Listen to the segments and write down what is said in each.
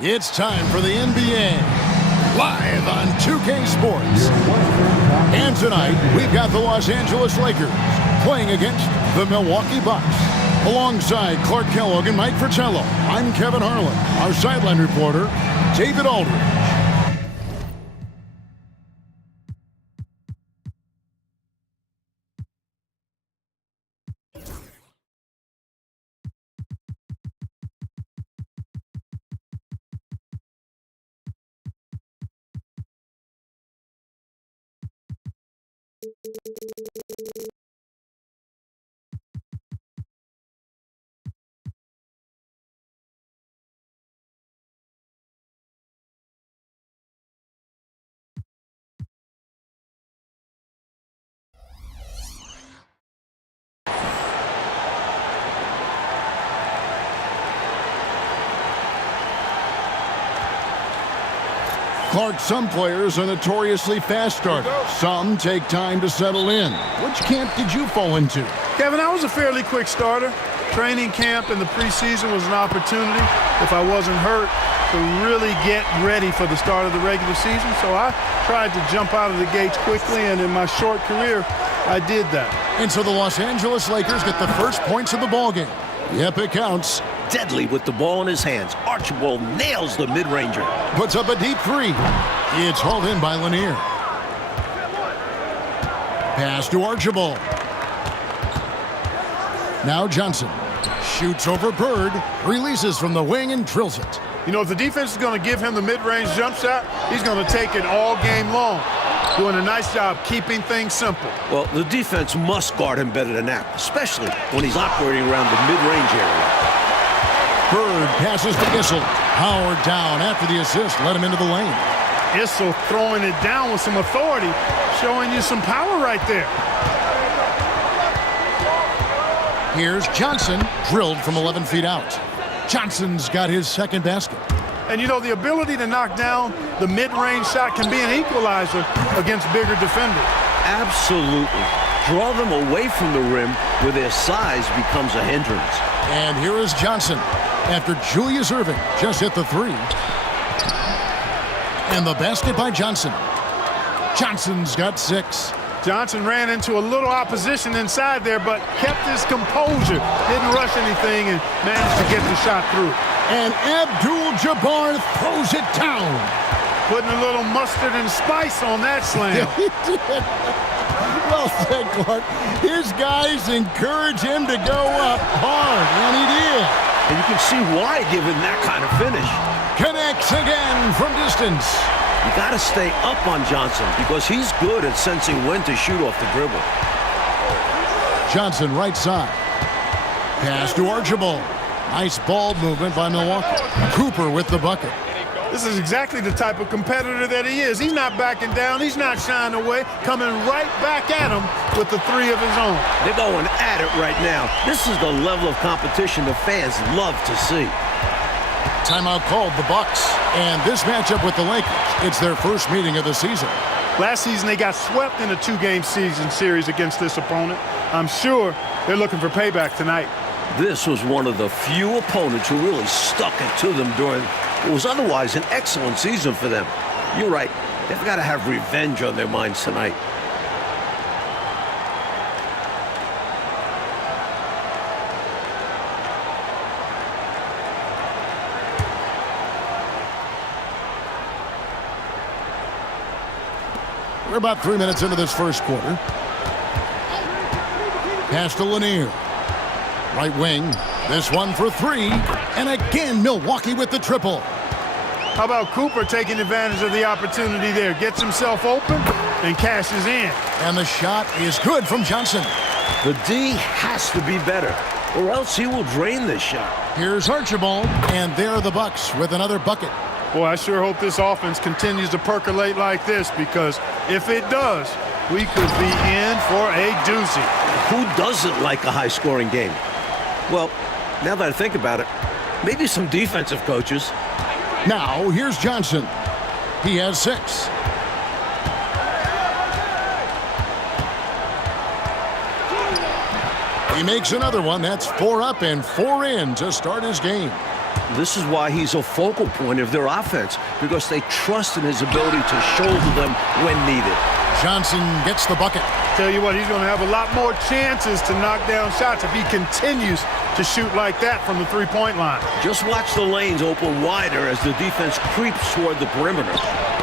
It's time for the NBA, live on 2K Sports. And tonight, we've got the Los Angeles Lakers playing against the Milwaukee Bucks. Alongside Clark Kellogg and Mike Fratello, I'm Kevin Harlan. Our sideline reporter, David Aldridge. Clark, some players are notoriously fast starters. Some take time to settle in. Which camp did you fall into? Kevin, I was a fairly quick starter. Training camp in the preseason was an opportunity, if I wasn't hurt, to really get ready for the start of the regular season. So I tried to jump out of the gates quickly, and in my short career, I did that. And so the Los Angeles Lakers get the first points of the ballgame. Yep, it counts. Deadly with the ball in his hands. Archibald nails the mid-ranger. Puts up a deep three. It's hauled in by Lanier. Pass to Archibald. Now Johnson. Shoots over Bird. Releases from the wing and drills it. You know, if the defense is going to give him the mid-range jump shot, he's going to take it all game long. Doing a nice job keeping things simple. Well, the defense must guard him better than that, especially when he's operating around the mid-range area. Bird passes to Issel. Howard down after the assist. Let him into the lane. Issel throwing it down with some authority, showing you some power right there. Here's Johnson, drilled from 11 feet out. Johnson's got his second basket. And, you know, the ability to knock down the mid-range shot can be an equalizer against bigger defenders. Absolutely. Draw them away from the rim where their size becomes a hindrance. And here is Johnson after Julius Erving just hit the three. And the basket by Johnson. Johnson's got 6. Johnson ran into a little opposition inside there, but kept his composure. Didn't rush anything and managed to get the shot through. And Abdul-Jabbar throws it down. Putting a little mustard and spice on that slam. Yeah, he did. Well said, Clark. His guys encourage him to go up hard, and he did. And you can see why, given that kind of finish. Connects again from distance. You got to stay up on Johnson because he's good at sensing when to shoot off the dribble. Johnson right side. Pass to Archibald. Nice ball movement by Milwaukee. Cooper with the bucket. This is exactly the type of competitor that he is. He's not backing down. He's not shying away. Coming right back at him with the three of his own. They're going at it right now. This is the level of competition the fans love to see. Timeout called the Bucks. And this matchup with the Lakers, it's their first meeting of the season. Last season, they got swept in a 2-game season series against this opponent. I'm sure they're looking for payback tonight. This was one of the few opponents who really stuck it to them during what was otherwise an excellent season for them. You're right. They've got to have revenge on their minds tonight. We're about 3 minutes into this first quarter. Pass to Lanier. Right wing. This one for 3. And again, Milwaukee with the triple. How about Cooper taking advantage of the opportunity there? Gets himself open and cashes in. And the shot is good from Johnson. The D has to be better, or else he will drain this shot. Here's Archibald, and there are the Bucks with another bucket. Boy, I sure hope this offense continues to percolate like this, because if it does, we could be in for a doozy. Who doesn't like a high-scoring game? Well, now that I think about it, maybe some defensive coaches. Now, here's Johnson. He has 6. He makes another one. That's 4 up and 4 in to start his game. This is why he's a focal point of their offense, because they trust in his ability to shoulder them when needed. Johnson gets the bucket. Tell you what, he's going to have a lot more chances to knock down shots if he continues to shoot like that from the three-point line. Just watch the lanes open wider as the defense creeps toward the perimeter.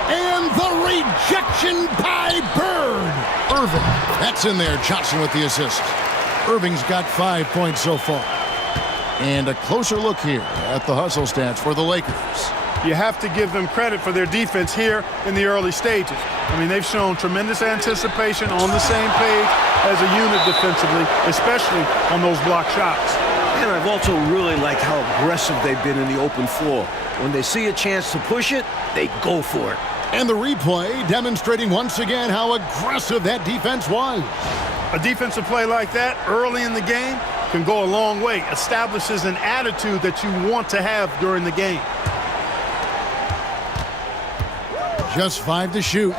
And the rejection by Bird. Irving. That's in there. Johnson with the assist. Irving's got 5 points so far. And a closer look here at the hustle stats for the Lakers. You have to give them credit for their defense here in the early stages. I mean, they've shown tremendous anticipation, on the same page as a unit defensively, especially on those block shots. And I've also really liked how aggressive they've been in the open floor. When they see a chance to push it, they go for it. And the replay demonstrating once again how aggressive that defense was. A defensive play like that early in the game can go a long way. Establishes an attitude that you want to have during the game. Just 5 to shoot.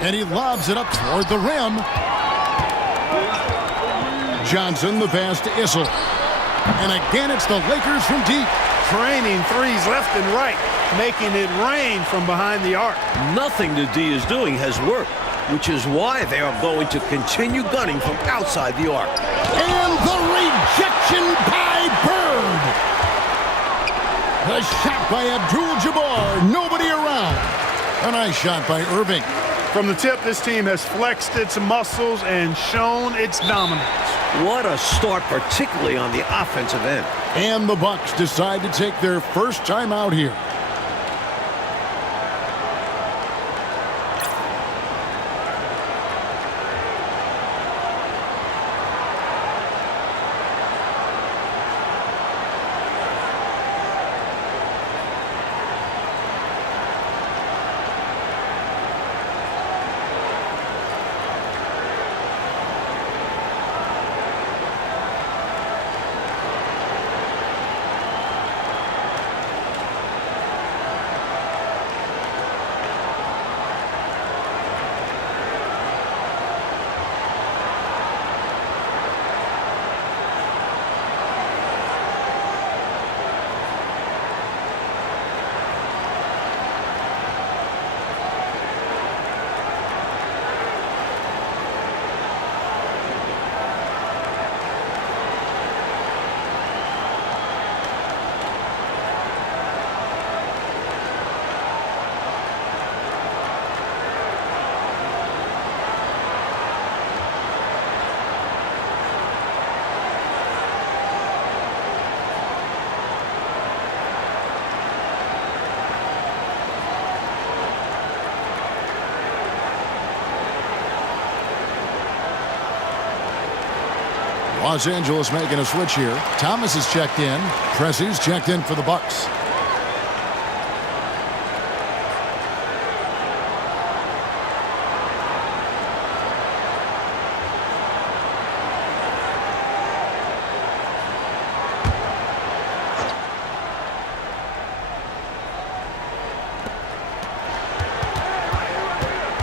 And he lobs it up toward the rim. Johnson, the pass to Issel. And again, it's the Lakers from deep. Training threes left and right, making it rain from behind the arc. Nothing the D is doing has worked, which is why they are going to continue gunning from outside the arc. And the rejection by Bird. The shot by Abdul-Jabbar. Nobody around. A nice shot by Irving. From the tip, this team has flexed its muscles and shown its dominance. What a start, particularly on the offensive end. And the Bucks decide to take their first time out here. Los Angeles making a switch here. Thomas is checked in. Pressey's checked in for the Bucks.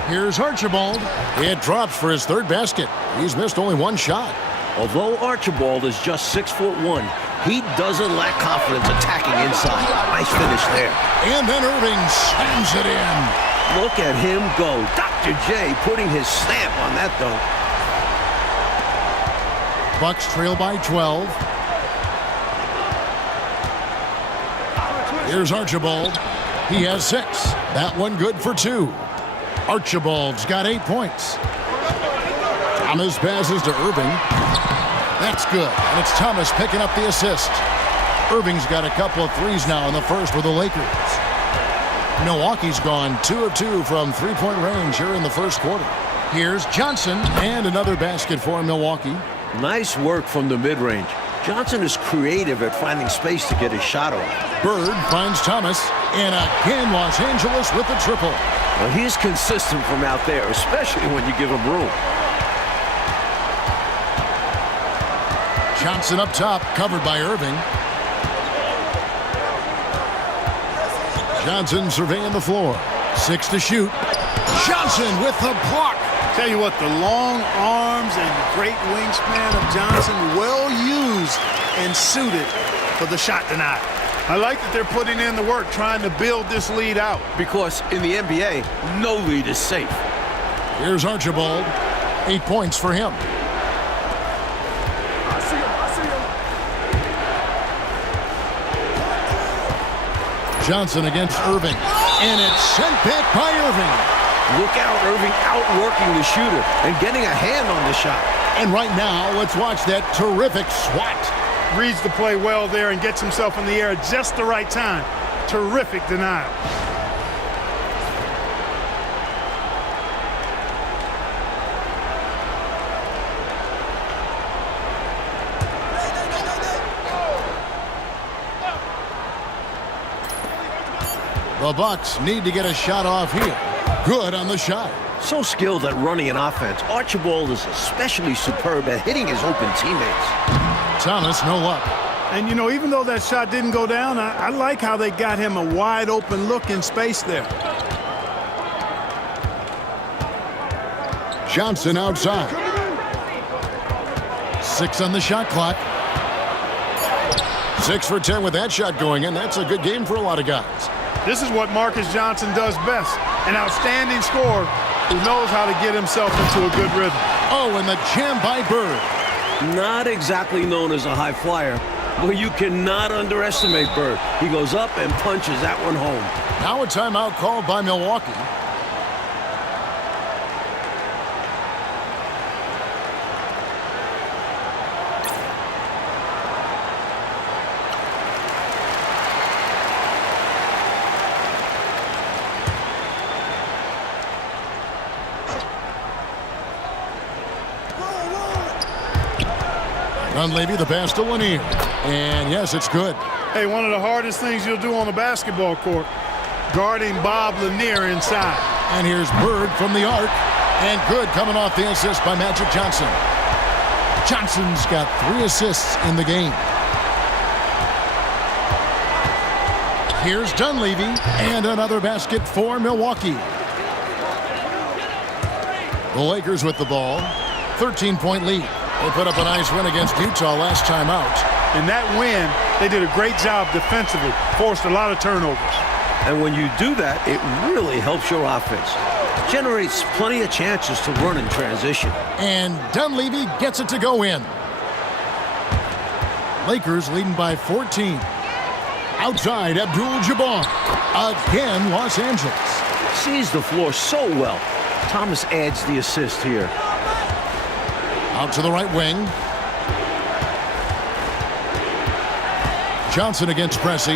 Here's Archibald. It drops for his third basket. He's missed only one shot. Although Archibald is just 6'1", he doesn't lack confidence attacking inside. Nice finish there. And then Irving slams it in. Look at him go. Dr. J putting his stamp on that dunk. Bucks trail by 12. Here's Archibald. He has 6. That one good for 2. Archibald's got 8 points. Thomas passes to Irving. That's good. And it's Thomas picking up the assist. Irving's got a couple of threes now in the first for the Lakers. Milwaukee's gone 2 of 2 from three-point range here in the first quarter. Here's Johnson, and another basket for Milwaukee. Nice work from the mid-range. Johnson is creative at finding space to get his shot off. Bird finds Thomas, and again Los Angeles with the triple. Well, he's consistent from out there, especially when you give him room. Johnson up top, covered by Irving. Johnson surveying the floor. 6 to shoot. Johnson with the block. Tell you what, the long arms and great wingspan of Johnson, well used and suited for the shot tonight. I like that they're putting in the work, trying to build this lead out. Because in the NBA, no lead is safe. Here's Archibald. 8 points for him. I see him. Johnson against Irving. And it's sent back by Irving. Look out, Irving outworking the shooter and getting a hand on the shot. And right now, let's watch that terrific swat. Reads the play well there and gets himself in the air at just the right time. Terrific denial. The Bucks need to get a shot off here. Good on the shot. So skilled at running an offense, Archibald is especially superb at hitting his open teammates. Thomas, no luck. And, you know, even though that shot didn't go down, I like how they got him a wide open look in space there. Johnson outside. 6 on the shot clock. 6 for 10 with that shot going in. That's a good game for a lot of guys. This is what Marcus Johnson does best. An outstanding scorer who knows how to get himself into a good rhythm. Oh, and the jam by Bird. Not exactly known as a high flyer, but you cannot underestimate Bird. He goes up and punches that one home. Now a timeout called by Milwaukee. Dunleavy, the pass to Lanier. And yes, it's good. Hey, one of the hardest things you'll do on a basketball court, guarding Bob Lanier inside. And here's Bird from the arc. And good coming off the assist by Magic Johnson. Johnson's got 3 assists in the game. Here's Dunleavy. And another basket for Milwaukee. The Lakers with the ball. 13-point lead. They put up a nice win against Utah last time out. In that win, they did a great job defensively, forced a lot of turnovers. And when you do that, it really helps your offense. Generates plenty of chances to run in transition. And Dunleavy gets it to go in. Lakers leading by 14. Outside, Abdul-Jabbar. Again, Los Angeles. Sees the floor so well. Thomas adds the assist here. Out to the right wing. Johnson against Pressey.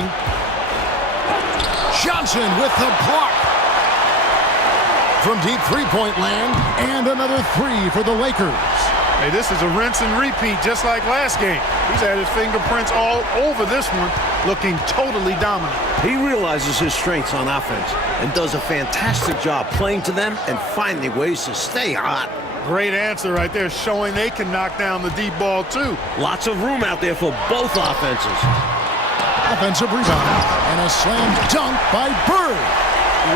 Johnson with the block. From deep three-point land. And another 3 for the Lakers. Hey, this is a rinse and repeat just like last game. He's had his fingerprints all over this one, looking totally dominant. He realizes his strengths on offense and does a fantastic job playing to them and finding ways to stay hot. Great answer right there, showing they can knock down the deep ball, too. Lots of room out there for both offenses. Offensive rebound and a slam dunk by Bird.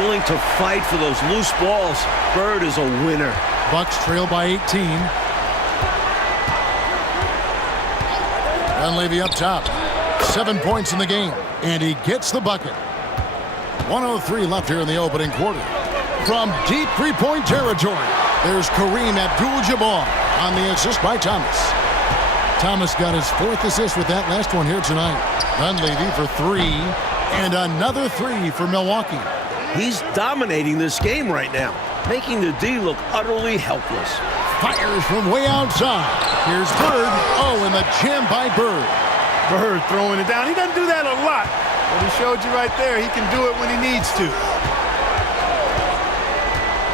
Willing to fight for those loose balls. Bird is a winner. Bucks trail by 18. Dunleavy up top. 7 points in the game. And he gets the bucket. 1:03 left here in the opening quarter. From deep three-point territory, there's Kareem Abdul-Jabbar on the assist by Thomas. Thomas got his 4th assist with that last one here tonight. Dunleavy for 3, and another 3 for Milwaukee. He's dominating this game right now, making the D look utterly helpless. Fires from way outside. Here's Bird. Oh, and the jam by Bird. Bird throwing it down. He doesn't do that a lot, but he showed you right there he can do it when he needs to.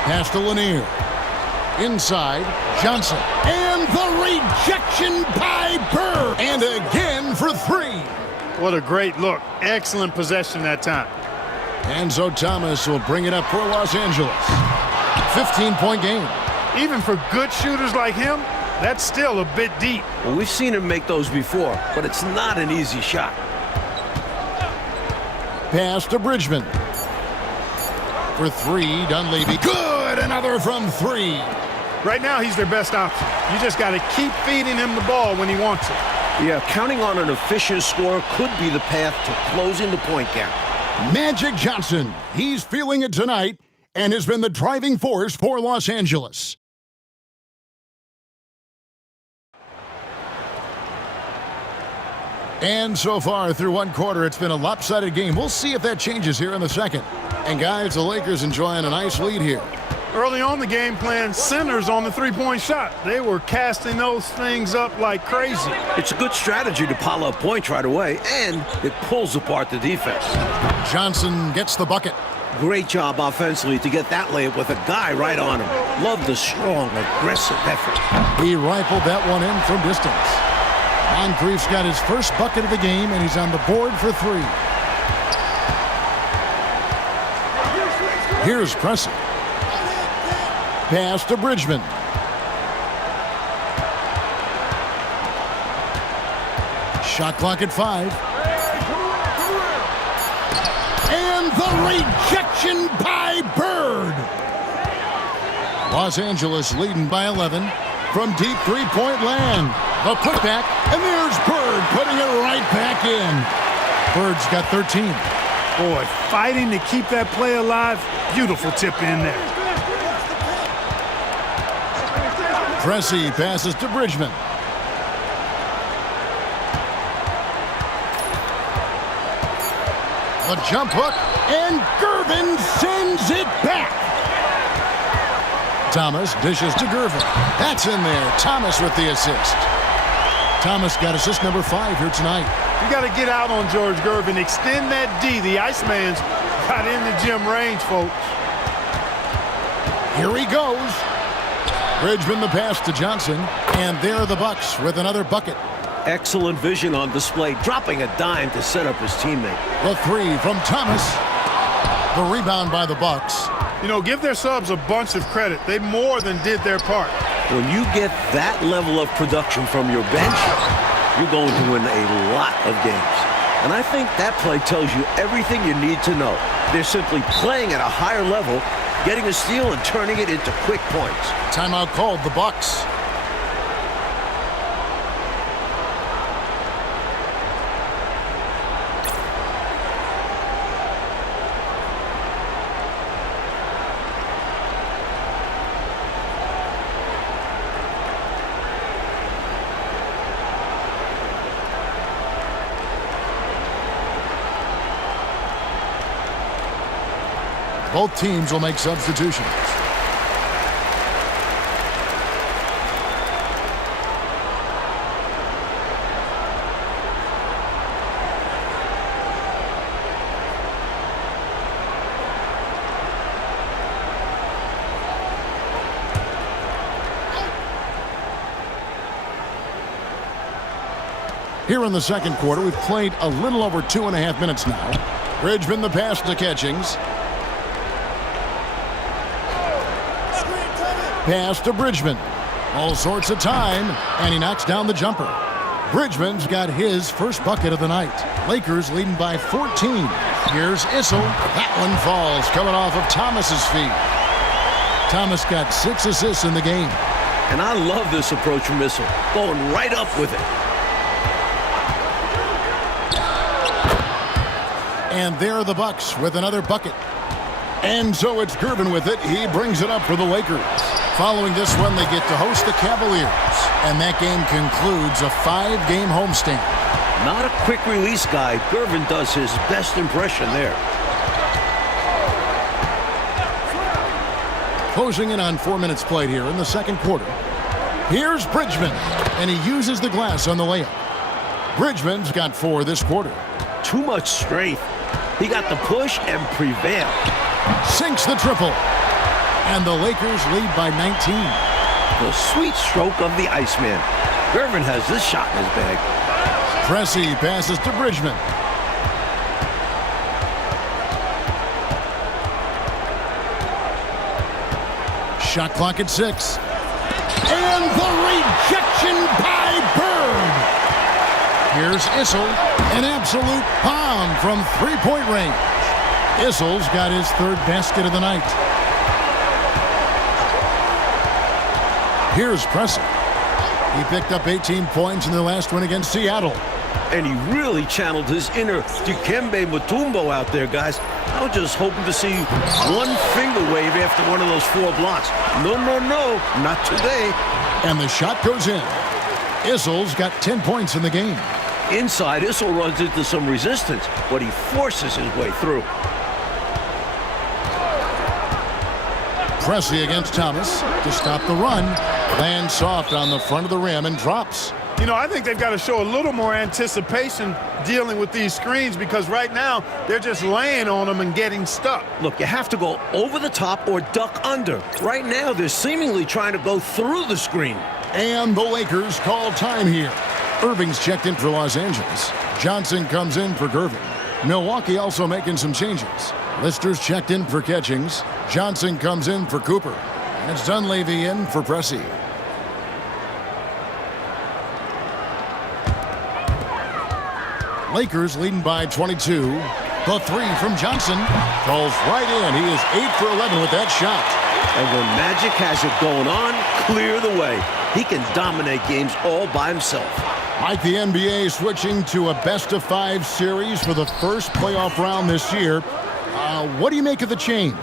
Pass to Lanier. Inside, Johnson. And the rejection by Bird. And again for 3. What a great look. Excellent possession that time. Enzo Thomas will bring it up for Los Angeles. 15-point game. Even for good shooters like him, that's still a bit deep. Well, we've seen him make those before, but it's not an easy shot. Pass to Bridgman. For 3, Dunleavy. Good! Another from 3. Right now, he's their best option. You just got to keep feeding him the ball when he wants it. Yeah, counting on an efficient score could be the path to closing the point gap. Magic Johnson, he's feeling it tonight and has been the driving force for Los Angeles. And so far through one quarter, it's been a lopsided game. We'll see if that changes here in the second. And guys, the Lakers enjoying a nice lead here. Early on the game plan, centers on the three-point shot. They were casting those things up like crazy. It's a good strategy to pile up points right away, and it pulls apart the defense. Johnson gets the bucket. Great job offensively to get that layup with a guy right on him. Love the strong, aggressive effort. He rifled that one in from distance. Moncrief's got his first bucket of the game, and he's on the board for three. Here's Pressey. Pass to Bridgman. Shot clock at 5. And the rejection by Bird. Los Angeles leading by 11 from deep three-point land. The putback, and there's Bird putting it right back in. Bird's got 13. Boy, fighting to keep that play alive. Beautiful tip in there. Pressey passes to Bridgman. A jump hook, and Gervin sends it back. Thomas dishes to Gervin. That's in there. Thomas with the assist. Thomas got assist number 5 here tonight. You got to get out on George Gervin. Extend that D. The Iceman's got in the gym range, folks. Here he goes. Bridgman the pass to Johnson. And there are the Bucks with another bucket. Excellent vision on display, dropping a dime to set up his teammate. The 3 from Thomas. The rebound by the Bucks. You know, give their subs a bunch of credit. They more than did their part. When you get that level of production from your bench, you're going to win a lot of games. And I think that play tells you everything you need to know. They're simply playing at a higher level, getting a steal and turning it into quick points. Timeout called, the Bucks. Both teams will make substitutions. Here in the second quarter, we've played a little over 2.5 minutes now. Bridgman the pass to Catchings. Pass to Bridgman. All sorts of time, and he knocks down the jumper. Bridgman's got his first bucket of the night. Lakers leading by 14. Here's Issel. That one falls, coming off of Thomas's feet. Thomas got 6 assists in the game. And I love this approach from Issel, going right up with it. And there are the Bucks with another bucket. And so it's Gervin with it. He brings it up for the Lakers. Following this one, they get to host the Cavaliers. And that game concludes a 5-game homestand. Not a quick release guy. Gervin does his best impression there. Closing in on 4 minutes played here in the second quarter. Here's Bridgman, and he uses the glass on the layup. Bridgman's got 4 this quarter. Too much strength. He got the push and prevailed. Sinks the triple. And the Lakers lead by 19. The sweet stroke of the Iceman. Gervin has this shot in his bag. Pressey passes to Bridgman. Shot clock at 6. And the rejection by Bird. Here's Issel. An absolute bomb from three-point range. Issel's got his 3rd basket of the night. Here's Pressey. He picked up 18 points in their last win against Seattle. And he really channeled his inner Dikembe Mutombo out there, guys. I was just hoping to see one finger wave after one of those 4 blocks. No, not today. And the shot goes in. Issel's got 10 points in the game. Inside, Issel runs into some resistance, but he forces his way through. Pressey against Thomas to stop the run. Lands soft on the front of the rim and drops. You know, I think they've got to show a little more anticipation dealing with these screens because right now they're just laying on them and getting stuck. Look, you have to go over the top or duck under. Right now, they're seemingly trying to go through the screen. And the Lakers call time here. Irving's checked in for Los Angeles. Johnson comes in for Gervin. Milwaukee also making some changes. Lister's checked in for Catchings. Johnson comes in for Cooper. And it's Dunleavy in for Pressey. Lakers leading by 22. The 3 from Johnson falls right in. He is 8 for 11 with that shot. And when Magic has it going on, clear the way. He can dominate games all by himself. Like the NBA switching to a best-of-5 series for the first playoff round this year. What do you make of the change?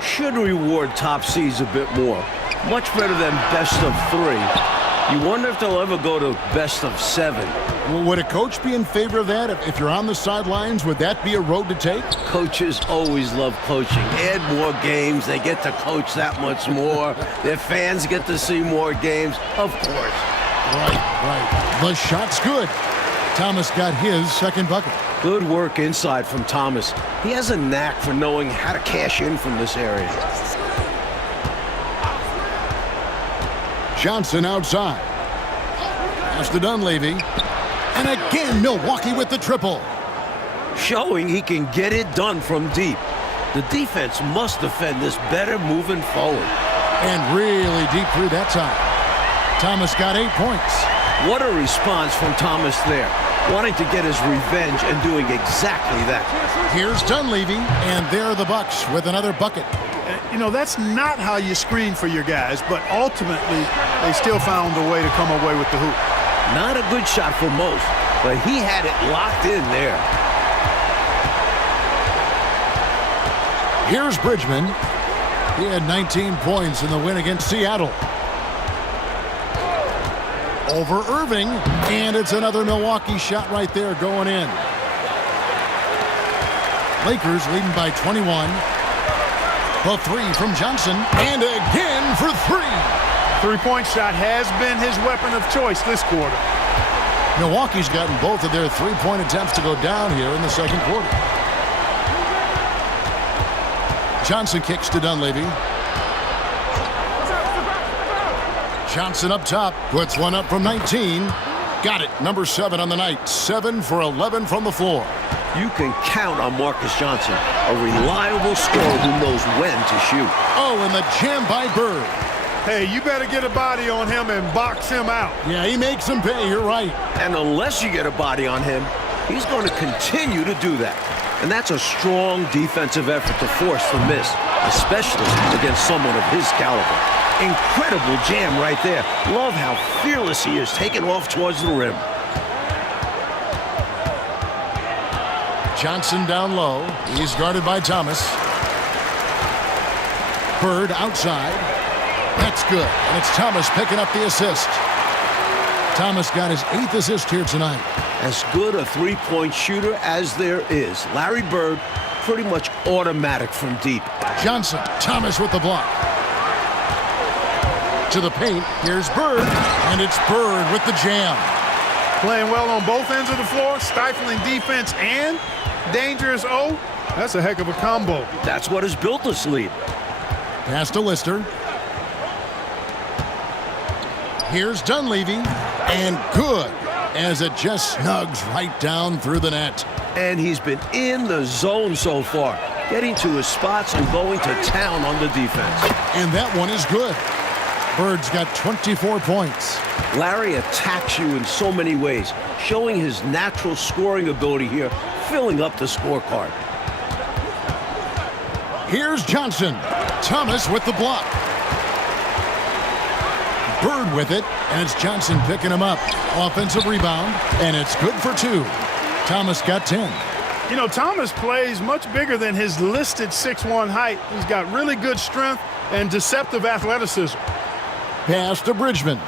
Should reward top seeds a bit more. Much better than best of 3. You wonder if they'll ever go to best of 7. Well, would a coach be in favor of that? If you're on the sidelines, would that be a road to take? Coaches always love coaching. Add more games. They get to coach that much more. Their fans get to see more games. Of course. Right. The shot's good. Thomas got his second bucket. Good work inside from Thomas. He has a knack for knowing how to cash in from this area. Johnson outside. Pass to Dunleavy. And again, Milwaukee with the triple. Showing he can get it done from deep. The defense must defend this better moving forward. And really deep through that time. Thomas got 8 points. What a response from Thomas there. Wanting to get his revenge and doing exactly that. Here's Dunleavy, and there are the Bucks with another bucket. You know, that's not how you screen for your guys, but ultimately they still found a way to come away with the hoop. Not a good shot for most, but he had it locked in there. Here's Bridgman. He had 19 points in the win against Seattle. Over Irving, and it's another Milwaukee shot right there going in. Lakers leading by 21. The 3 from Johnson, and again for 3. Three-point shot has been his weapon of choice this quarter. Milwaukee's gotten both of their three-point attempts to go down here in the second quarter. Johnson kicks to Dunleavy. Johnson up top, puts one up from 19. Got it, number 7 on the night. 7 for 11 from the floor. You can count on Marcus Johnson, a reliable scorer who knows when to shoot. Oh, and the jam by Bird. Hey, you better get a body on him and box him out. Yeah, he makes him pay, you're right. And unless you get a body on him, he's going to continue to do that. And that's a strong defensive effort to force the miss, especially against someone of his caliber. Incredible jam right there. Love how fearless he is taking off towards the rim. Johnson down low. He's guarded by Thomas. Bird outside. That's good. And it's Thomas picking up the assist. Thomas got his 8th assist here tonight. As good a three-point shooter as there is. Larry Bird, pretty much automatic from deep. Johnson, Thomas with the block. To the paint, here's Bird, and it's Bird with the jam. Playing well on both ends of the floor, stifling defense and dangerous O. That's a heck of a combo. That's what has built this lead. Pass to Lister. Here's Dunleavy, and good, as it just snugs right down through the net. And he's been in the zone so far, getting to his spots and going to town on the defense. And that one is good. Bird's got 24 points. Larry attacks you in so many ways, showing his natural scoring ability here, filling up the scorecard. Here's Johnson. Thomas with the block. Bird with it, and it's Johnson picking him up. Offensive rebound, and it's good for 2. Thomas got 10. You know, Thomas plays much bigger than his listed 6'1" height. He's got really good strength and deceptive athleticism. Pass to Bridgman.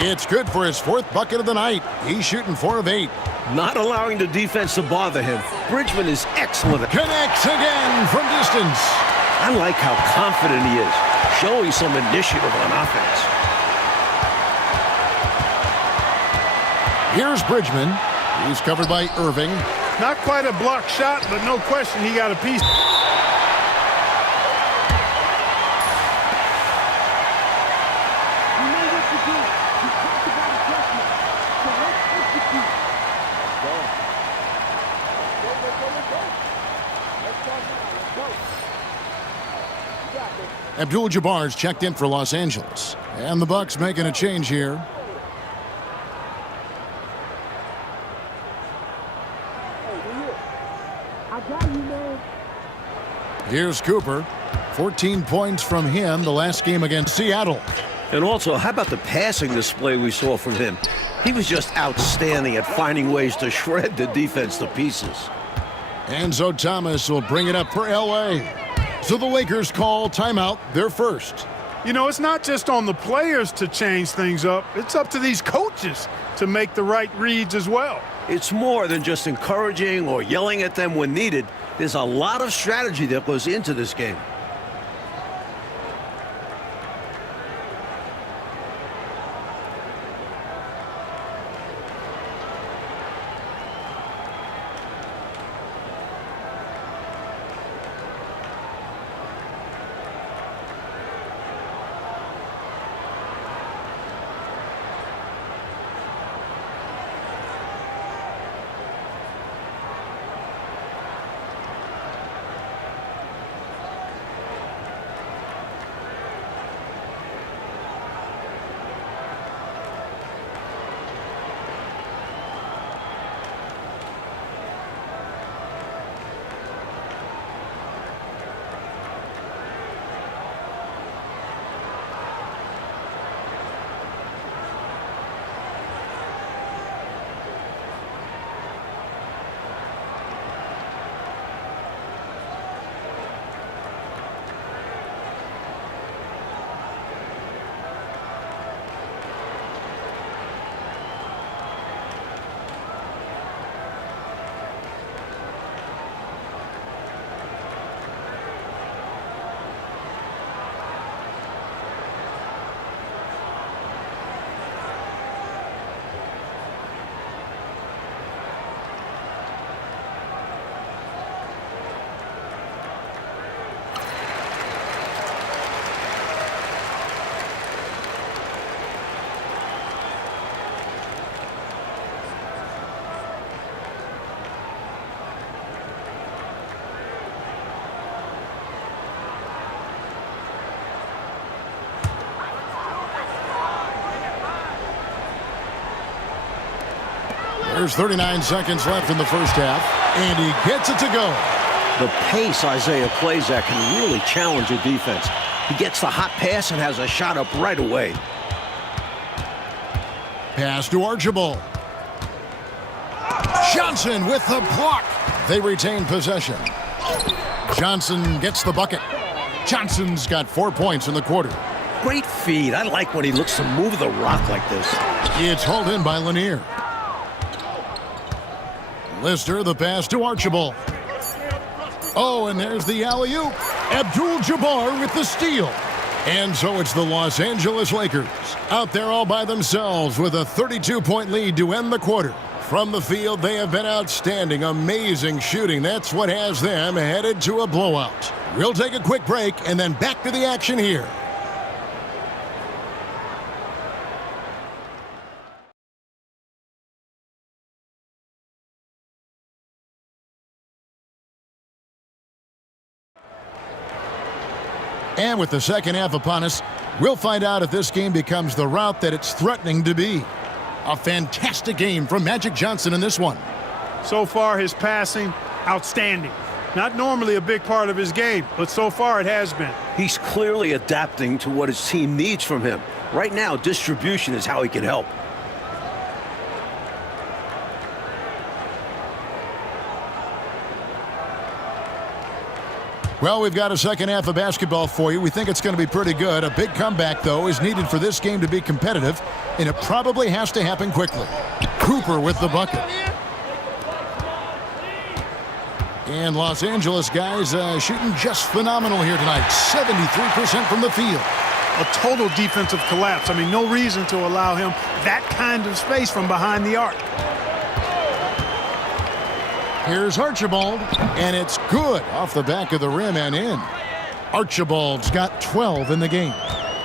It's good for his 4th bucket of the night. He's shooting 4 of 8. Not allowing the defense to bother him. Bridgman is excellent. Connects again from distance. I like how confident he is, showing some initiative on offense. Here's Bridgman. He's covered by Irving. Not quite a block shot, but no question he got a piece. Abdul-Jabbar's checked in for Los Angeles. And the Bucks making a change here. Here's Cooper. 14 points from him the last game against Seattle. And also, how about the passing display we saw from him? He was just outstanding at finding ways to shred the defense to pieces. And so Thomas will bring it up for L.A. So the Lakers call timeout, their first. You know, it's not just on the players to change things up. It's up to these coaches to make the right reads as well. It's more than just encouraging or yelling at them when needed. There's a lot of strategy that goes into this game. There's 39 seconds left in the first half, and he gets it to go. The pace Isaiah plays at can really challenge a defense. He gets the hot pass and has a shot up right away. Pass to Archibald. Johnson with the block. They retain possession. Johnson gets the bucket. Johnson's got 4 points in the quarter. Great feed. I like when he looks to move the rock like this. It's hauled in by Lanier. Lister, the pass to Archibald. Oh, and there's the alley-oop. Abdul-Jabbar with the steal. And so it's the Los Angeles Lakers out there all by themselves with a 32-point lead to end the quarter. From the field, they have been outstanding, amazing shooting. That's what has them headed to a blowout. We'll take a quick break and then back to the action here. And with the second half upon us, we'll find out if this game becomes the route that it's threatening to be. A fantastic game from Magic Johnson in this one. So far, his passing, outstanding. Not normally a big part of his game, but so far it has been. He's clearly adapting to what his team needs from him. Right now, distribution is how he can help. Well, we've got a second half of basketball for you. We think it's going to be pretty good. A big comeback, though, is needed for this game to be competitive, and it probably has to happen quickly. Cooper with the bucket. And Los Angeles guys shooting just phenomenal here tonight. 73% from the field. A total defensive collapse. I mean, no reason to allow him that kind of space from behind the arc. Here's Archibald, and it's good off the back of the rim and in. Archibald's got 12 in the game.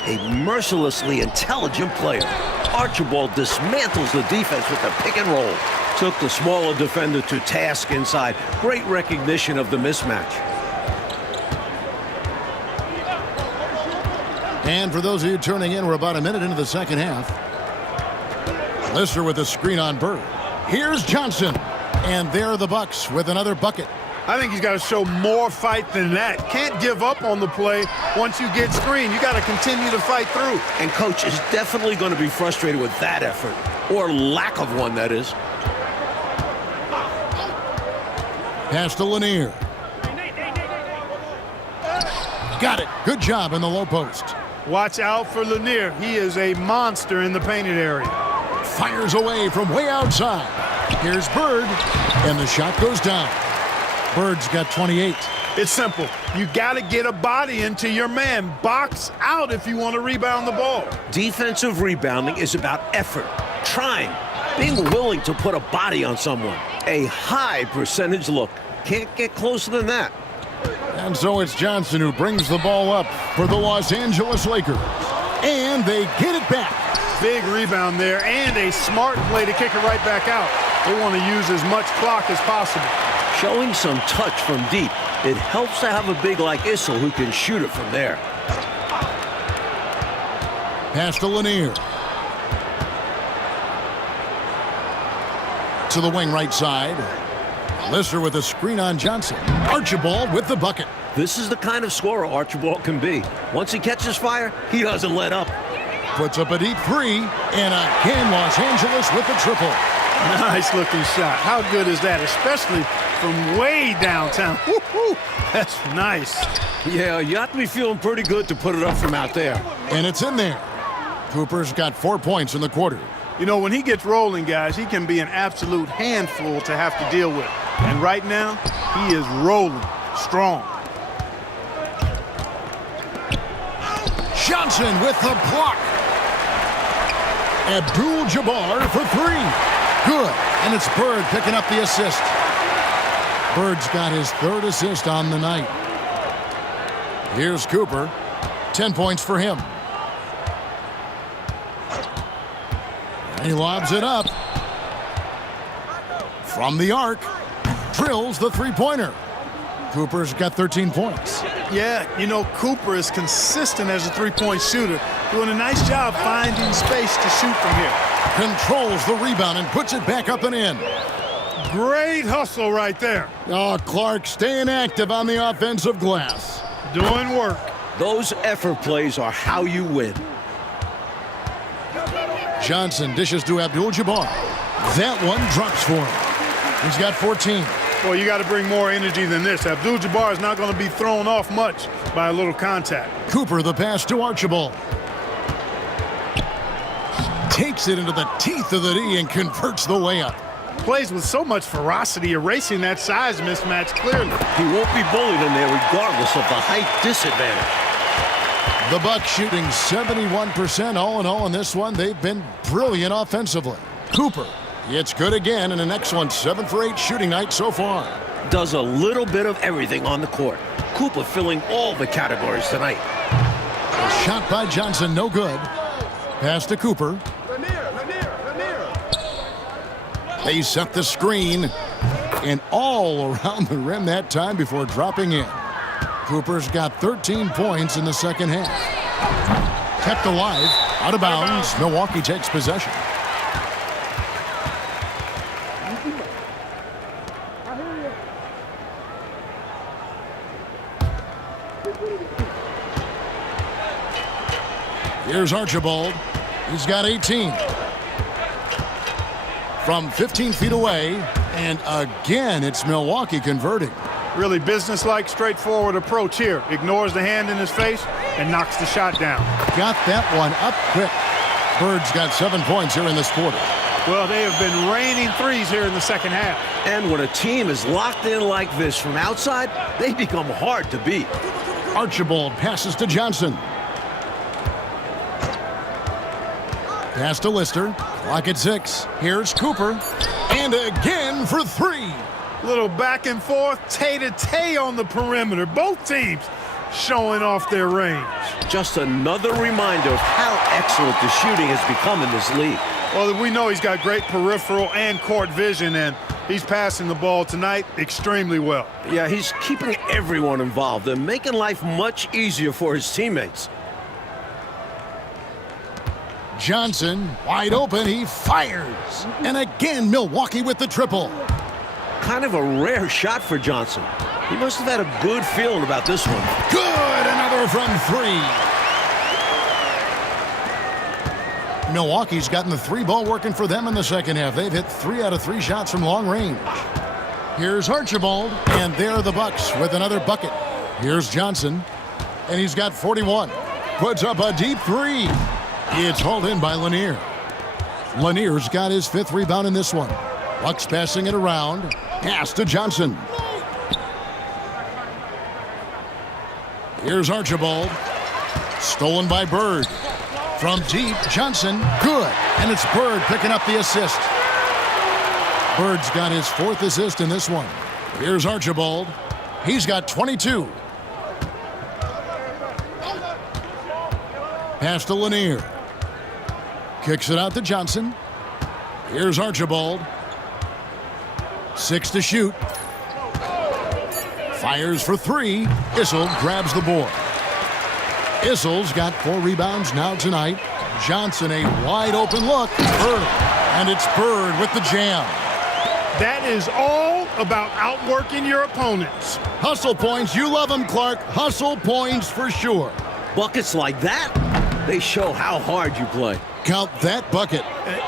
A mercilessly intelligent player. Archibald dismantles the defense with a pick and roll. Took the smaller defender to task inside. Great recognition of the mismatch. And for those of you turning in, we're about a minute into the second half. Lister with a screen on Bird. Here's Johnson. And there are the Bucks with another bucket. I think he's got to show more fight than that. Can't give up on the play once you get screened. You got to continue to fight through. And Coach is definitely going to be frustrated with that effort. Or lack of one, that is. Pass to Lanier. Got it. Good job in the low post. Watch out for Lanier. He is a monster in the painted area. Fires away from way outside. Here's Bird, and the shot goes down. Bird's got 28. It's simple. You got to get a body into your man. Box out if you want to rebound the ball. Defensive rebounding is about effort, trying, being willing to put a body on someone. A high percentage look. Can't get closer than that. And so it's Johnson who brings the ball up for the Los Angeles Lakers. And they get it back. Big rebound there and a smart play to kick it right back out. They want to use as much clock as possible. Showing some touch from deep. It helps to have a big like Issel who can shoot it from there. Pass to Lanier. To the wing right side. Lister with a screen on Johnson. Archibald with the bucket. This is the kind of scorer Archibald can be. Once he catches fire, he doesn't let up. Puts up a deep three, and again Los Angeles with the triple. Nice looking shot. How good is that, especially from way downtown? Woo-hoo. That's nice. Yeah, you have to be feeling pretty good to put it up from out there. And it's in there. Cooper's got 4 points in the quarter. You know, when he gets rolling, guys, he can be an absolute handful to have to deal with. And right now, he is rolling strong. Johnson with the block. Abdul-Jabbar for three. Good. And it's Bird picking up the assist. Bird's got his third assist on the night. Here's Cooper. 10 points for him. And he lobs it up. From the arc. Drills the three-pointer. Cooper's got 13 points. Yeah, you know, Cooper is consistent as a three-point shooter, doing a nice job finding space to shoot from here. Controls the rebound and puts it back up and in. Great hustle right there. Oh, Clark staying active on the offensive glass. Doing work. Those effort plays are how you win. Johnson dishes to Abdul-Jabbar. That one drops for him. He's got 14. Well, you got to bring more energy than this. Abdul-Jabbar is not going to be thrown off much by a little contact. Cooper the pass to Archibald. Takes it into the teeth of the D and converts the layup. Plays with so much ferocity, erasing that size mismatch clearly. He won't be bullied in there regardless of the height disadvantage. The Bucks shooting 71% all in all in this one. They've been brilliant offensively. Cooper, it's good again and an excellent 7 for 8 shooting night so far. Does a little bit of everything on the court. Cooper filling all the categories tonight. A shot by Johnson, no good. Pass to Cooper. They set the screen and all around the rim that time before dropping in. Cooper's got 13 points in the second half. Kept alive, out of bounds. Milwaukee takes possession. Here's Archibald. He's got 18. From 15 feet away, and again, it's Milwaukee converting. Really businesslike, straightforward approach here. Ignores the hand in his face and knocks the shot down. Got that one up quick. Bird's got 7 points here in this quarter. Well, they have been raining threes here in the second half. And when a team is locked in like this from outside, they become hard to beat. Archibald passes to Johnson. Pass to Lister. Clock at 6. Here's Cooper. And again for 3. Little back and forth, tay-to-tay on the perimeter. Both teams showing off their range. Just another reminder of how excellent the shooting has become in this league. Well, we know he's got great peripheral and court vision, and he's passing the ball tonight extremely well. Yeah, he's keeping everyone involved and making life much easier for his teammates. Johnson, wide open, he fires. And again, Milwaukee with the triple. Kind of a rare shot for Johnson. He must have had a good feeling about this one. Good, another from 3. Milwaukee's gotten the 3-ball working for them in the second half. They've hit 3 out of 3 shots from long range. Here's Archibald, and there are the Bucks with another bucket. Here's Johnson, and he's got 41. Puts up a deep 3. It's hauled in by Lanier. Lanier's got his 5th rebound in this one. Bucks passing it around. Pass to Johnson. Here's Archibald. Stolen by Bird. From deep, Johnson. Good. And it's Bird picking up the assist. Bird's got his 4th assist in this one. Here's Archibald. He's got 22. Pass to Lanier. Kicks it out to Johnson. Here's Archibald. 6 to shoot. Fires for 3. Issel grabs the board. Issel's got 4 rebounds now tonight. Johnson, a wide open look. Bird. And it's Bird with the jam. That is all about outworking your opponents. Hustle points. You love them, Clark. Hustle points for sure. Buckets like that, they show how hard you play. Count that bucket.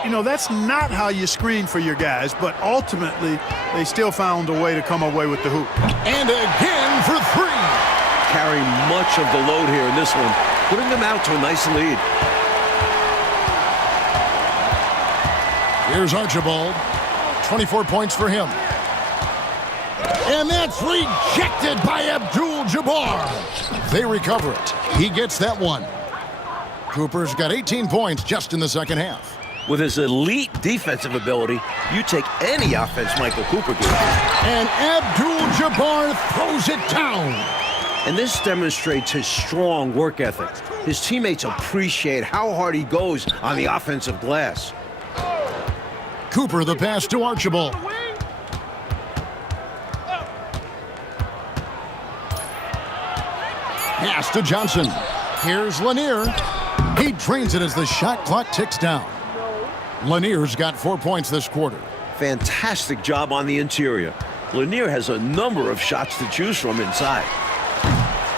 You know, that's not how you screen for your guys, but ultimately, they still found a way to come away with the hoop. And again for 3. Carrying much of the load here in this one, putting them out to a nice lead. Here's Archibald. 24 points for him. And that's rejected by Abdul-Jabbar. They recover it. He gets that one. Cooper's got 18 points just in the second half. With his elite defensive ability, you take any offense Michael Cooper gives you. And Abdul-Jabbar throws it down. And this demonstrates his strong work ethic. His teammates appreciate how hard he goes on the offensive glass. Cooper the pass to Archibald. Pass to Johnson. Here's Lanier. He drains it as the shot clock ticks down. Lanier's got 4 points this quarter. Fantastic job on the interior. Lanier has a number of shots to choose from inside.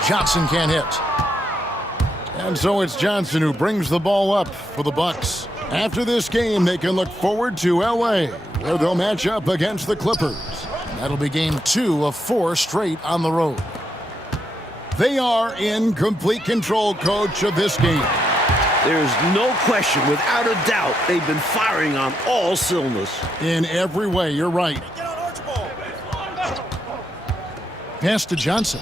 Johnson can't hit. And so it's Johnson who brings the ball up for the Bucks. After this game, they can look forward to LA, where they'll match up against the Clippers. That'll be game 2 of 4 straight on the road. They are in complete control, coach, of this game. There's no question, without a doubt, they've been firing on all cylinders. In every way, you're right. Pass to Johnson.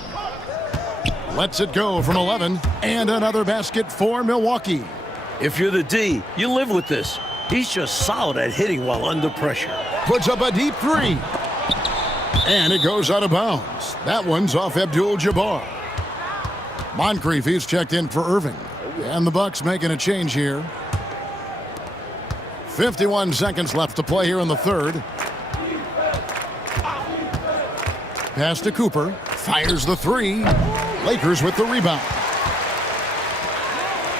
Lets it go from 11, and another basket for Milwaukee. If you're the D, you live with this. He's just solid at hitting while under pressure. Puts up a deep 3. And it goes out of bounds. That one's off Abdul-Jabbar. Moncrief, he's checked in for Irving. And the Bucks making a change here. 51 seconds left to play here in the third. Pass to Cooper. Fires the 3. Lakers with the rebound.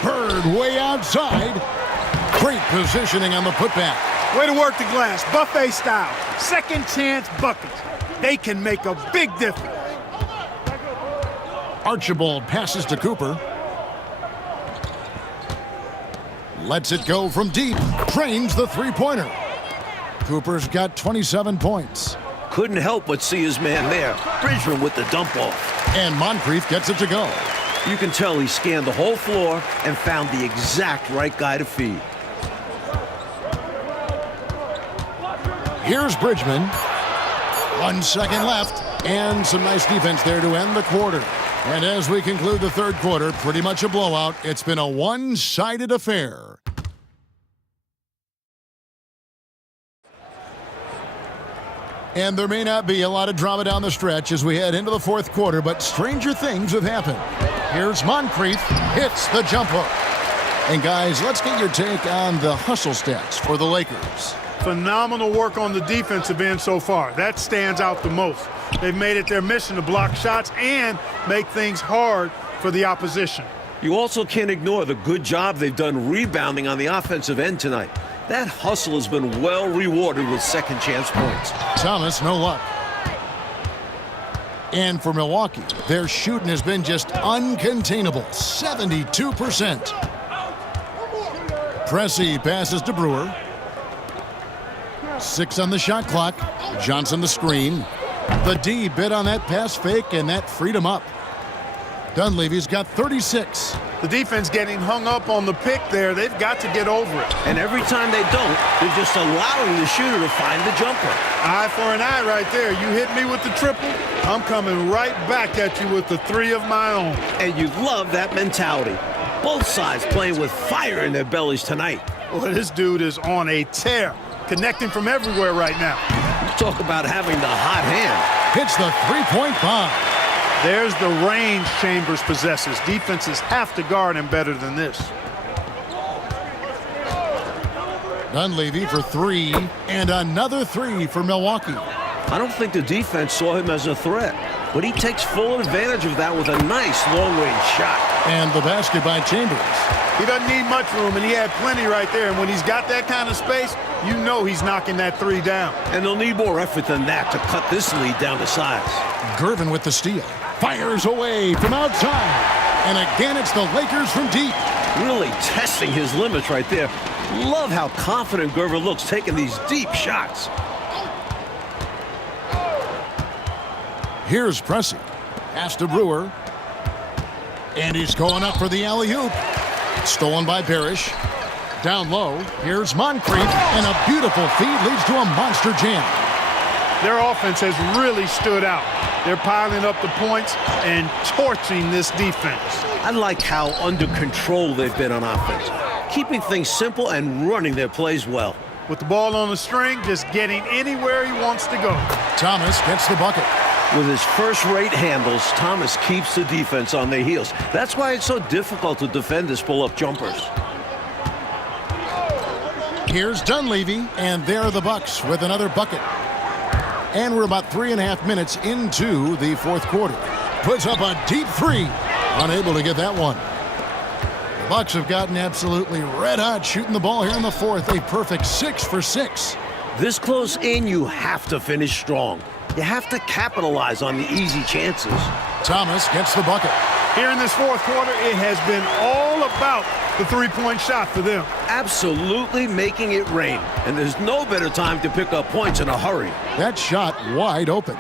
Bird way outside. Great positioning on the putback. Way to work the glass, buffet style. Second chance buckets. They can make a big difference. Archibald passes to Cooper. Lets it go from deep. Trains the three-pointer. Cooper's got 27 points. Couldn't help but see his man there. Bridgman with the dump off. And Moncrief gets it to go. You can tell he scanned the whole floor and found the exact right guy to feed. Here's Bridgman. 1 second left. And some nice defense there to end the quarter. And as we conclude the third quarter, pretty much a blowout. It's been a one-sided affair. And there may not be a lot of drama down the stretch as we head into the fourth quarter, but stranger things have happened. Here's Moncrief, hits the jump hook. And guys, let's get your take on the hustle stats for the Lakers. Phenomenal work on the defensive end so far. That stands out the most. They've made it their mission to block shots and make things hard for the opposition. You also can't ignore the good job they've done rebounding on the offensive end tonight. That hustle has been well rewarded with second chance points. Thomas, no luck. And for Milwaukee, their shooting has been just uncontainable, 72%. Pressey passes to Brewer. 6 on the shot clock. Johnson the screen. The D bit on that pass fake, and that freed him up. Dunleavy's got 36. The defense getting hung up on the pick there. They've got to get over it. And every time they don't, they're just allowing the shooter to find the jumper. Eye for an eye right there. You hit me with the triple, I'm coming right back at you with the 3 of my own. And you love that mentality. Both sides playing with fire in their bellies tonight. Well, this dude is on a tear, connecting from everywhere right now. Talk about having the hot hand. Hits the three-point bomb. There's the range Chambers possesses. Defenses have to guard him better than this. Dunleavy for 3, and another 3 for Milwaukee. I don't think the defense saw him as a threat, but he takes full advantage of that with a nice long-range shot. And the basket by Chambers. He doesn't need much room, and he had plenty right there. And when he's got that kind of space, you know he's knocking that 3 down. And they'll need more effort than that to cut this lead down to size. Gervin with the steal. Fires away from outside. And again, it's the Lakers from deep. Really testing his limits right there. Love how confident Gervin looks taking these deep shots. Here's Pressey. Pass to Brewer. And he's going up for the alley-oop. Stolen by Parrish. Down low, here's Moncrief. And a beautiful feed leads to a monster jam. Their offense has really stood out. They're piling up the points and torching this defense. I like how under control they've been on offense, keeping things simple and running their plays well. With the ball on the string, just getting anywhere he wants to go. Thomas gets the bucket. With his first-rate handles, Thomas keeps the defense on their heels. That's why it's so difficult to defend his pull-up jumpers. Here's Dunleavy, and there are the Bucks with another bucket. And we're about 3.5 minutes into the fourth quarter. Puts up a deep 3. Unable to get that one. The Bucks have gotten absolutely red hot shooting the ball here in the fourth. A perfect 6 for 6. This close in, you have to finish strong. You have to capitalize on the easy chances. Thomas gets the bucket. Here in this fourth quarter, it has been all about the three-point shot for them. Absolutely making it rain. And there's no better time to pick up points in a hurry. That shot wide open.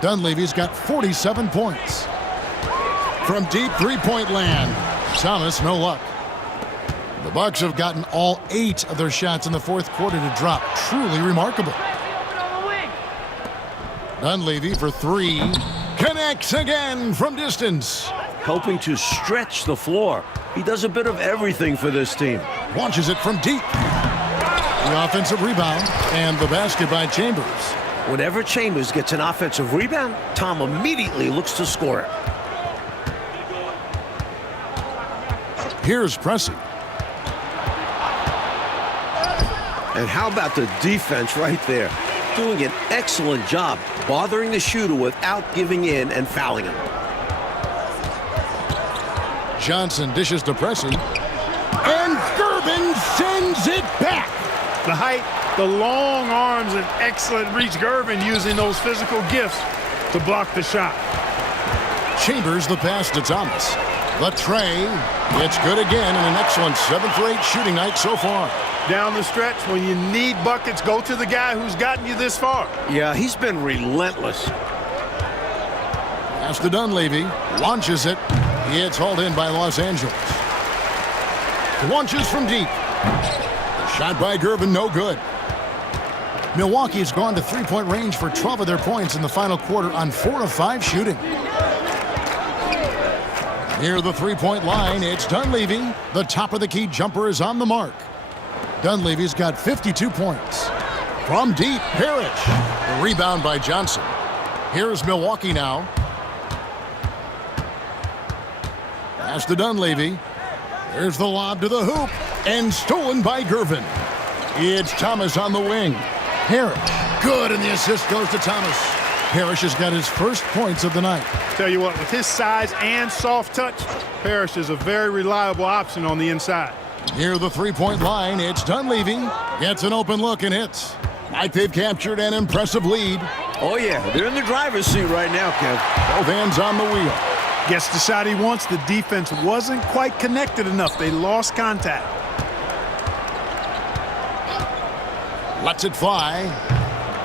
Dunleavy's got 47 points. From deep three-point land, Thomas no luck. The Bucks have gotten all 8 of their shots in the fourth quarter to drop. Truly remarkable. Dunleavy for 3. Connects again from distance. Helping to stretch the floor. He does a bit of everything for this team. Launches it from deep. The offensive rebound and the basket by Chambers. Whenever Chambers gets an offensive rebound, Tom immediately looks to score it. Here's Pressey. And how about the defense right there? Doing an excellent job bothering the shooter without giving in and fouling him. Johnson dishes to Pressey. And Gervin sends it back. The height, the long arms, and excellent reach. Gervin using those physical gifts to block the shot. Chambers the pass to Thomas. The tray. It's good again, and an excellent 7 for 8 shooting night so far. Down the stretch, when you need buckets, go to the guy who's gotten you this far. Yeah, he's been relentless. Pass to Dunleavy. Launches it. It's hauled in by Los Angeles. Launches from deep. Shot by Gervin, no good. Milwaukee's gone to three-point range for 12 of their points in the final quarter on 4 of 5 shooting. Near the three-point line, it's Dunleavy. The top of the key jumper is on the mark. Dunleavy's got 52 points. From deep, Parrish. The rebound by Johnson. Here's Milwaukee now. Pass to Dunleavy. There's the lob to the hoop. And stolen by Gervin. It's Thomas on the wing. Parrish. Good, and the assist goes to Thomas. Parrish has got his first points of the night. Tell you what, with his size and soft touch, Parrish is a very reliable option on the inside. Near the three-point line, it's Dunleavy. Gets an open look and hits. Like they've captured an impressive lead. Oh, yeah, they're in the driver's seat right now, Kev. Both hands on the wheel. Gets the shot he wants. The defense wasn't quite connected enough. They lost contact. Lets it fly.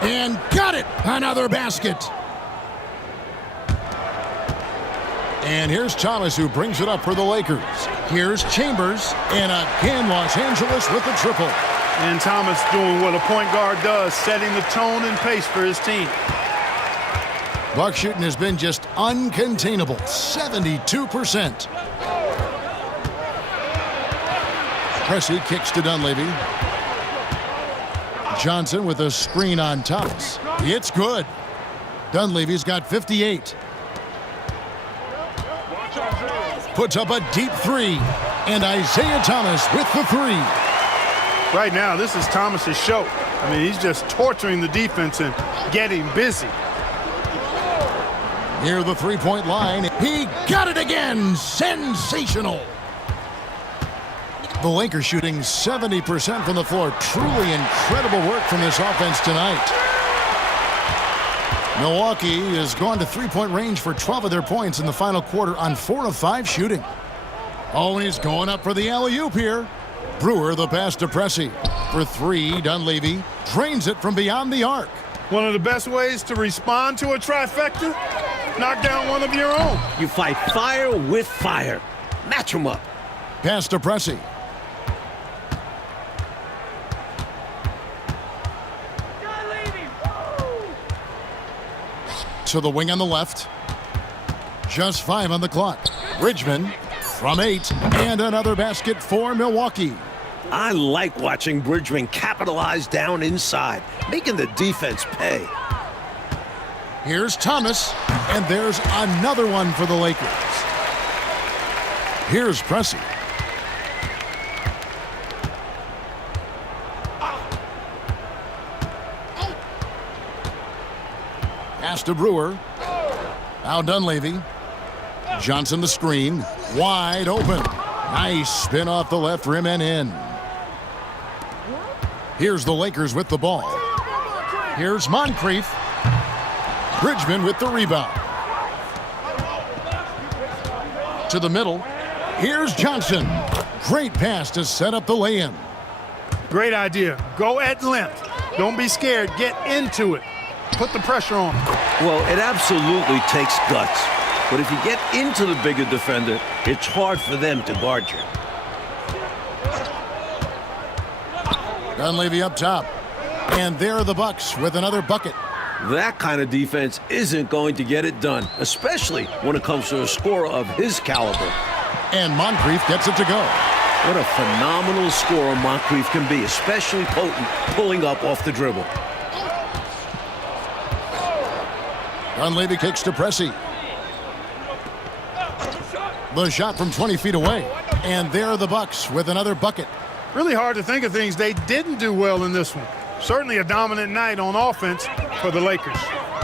And got it! Another basket. And here's Thomas, who brings it up for the Lakers. Here's Chambers. And again, Los Angeles with the triple. And Thomas doing what a point guard does, setting the tone and pace for his team. Buck shooting has been just uncontainable, 72%. Pressey kicks to Dunleavy. Johnson with a screen on Thomas. It's good. Dunleavy's got 58. Puts up a deep three. And Isaiah Thomas with the three. Right now, this is Thomas's show. I mean, he's just torturing the defense and getting busy. Near the three-point line, he got it again! Sensational! The Lakers shooting 70% from the floor. Truly incredible work from this offense tonight. Milwaukee has gone to three-point range for 12 of their points in the final quarter on 4 of 5 shooting. Oh, and he's going up for the alley-oop here. Brewer the pass to Pressey. For 3, Dunleavy drains it from beyond the arc. One of the best ways to respond to a trifecta, knock down one of your own. You fight fire with fire. Match them up. Pass to Pressey. To the wing on the left. Just 5 on the clock. Bridgman from 8. And another basket for Milwaukee. I like watching Bridgman capitalize down inside, making the defense pay. Here's Thomas. And there's another one for the Lakers. Here's Pressey. Pass to Brewer. Now Dunleavy. Johnson the screen. Wide open. Nice spin off the left rim and in. Here's the Lakers with the ball. Here's Moncrief. Bridgman with the rebound. To the middle. Here's Johnson. Great pass to set up the lay-in. Great idea. Go at length. Don't be scared. Get into it. Put the pressure on. Well, it absolutely takes guts. But if you get into the bigger defender, it's hard for them to guard you. Dunleavy up top. And there are the Bucks with another bucket. That kind of defense isn't going to get it done, especially when it comes to a scorer of his caliber. And Moncrief gets it to go. What a phenomenal scorer Moncrief can be, especially potent pulling up off the dribble. Dunleavy kicks to Pressey. The shot from 20 feet away. And there are the Bucks with another bucket. Really hard to think of things they didn't do well in this one. Certainly a dominant night on offense for the Lakers.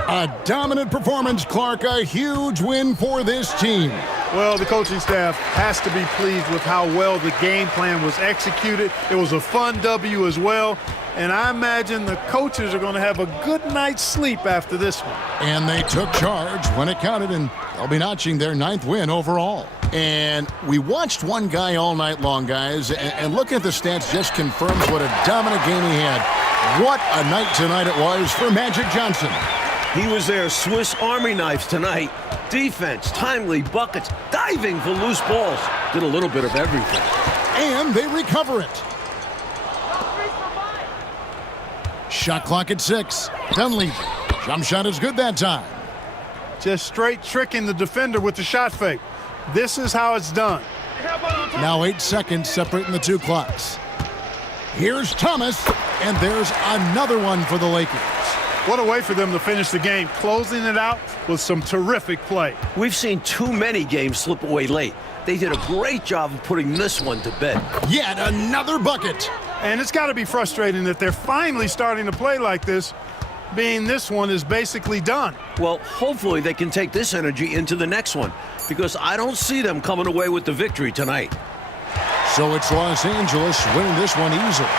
A dominant performance, Clark. A huge win for this team. Well, the coaching staff has to be pleased with how well the game plan was executed. It was a fun W as well. and I imagine the coaches are going to have a good night's sleep after this one. And they took charge when it counted, and they'll be notching their 9th win overall. And we watched one guy all night long, guys, and looking at the stats just confirms what a dominant game he had. What a night tonight it was for Magic Johnson. He was their Swiss Army knife tonight. Defense, timely buckets, diving for loose balls. Did a little bit of everything. And they recover it. Shot clock at 6. Dunleavy. Jump shot is good that time. Just straight tricking the defender with the shot fake. This is how it's done. Now 8 seconds separating the two clocks. Here's Thomas, and there's another one for the Lakers. What a way for them to finish the game, closing it out with some terrific play. We've seen too many games slip away late. They did a great job of putting this one to bed. Yet another bucket. And it's got to be frustrating that they're finally starting to play like this, being this one is basically done. Well, hopefully they can take this energy into the next one, because I don't see them coming away with the victory tonight. So it's Los Angeles winning this one easily.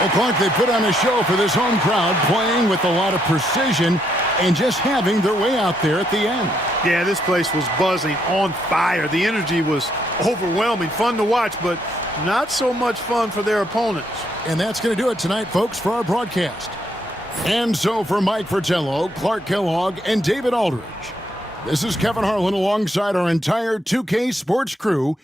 Well, Clark, they put on a show for this home crowd, playing with a lot of precision and just having their way out there at the end. Yeah, this place was buzzing, on fire. The energy was overwhelming, fun to watch, but not so much fun for their opponents. And that's going to do it tonight, folks, for our broadcast. And so for Mike Fratello, Clark Kellogg, and David Aldridge, this is Kevin Harlan alongside our entire 2K Sports crew.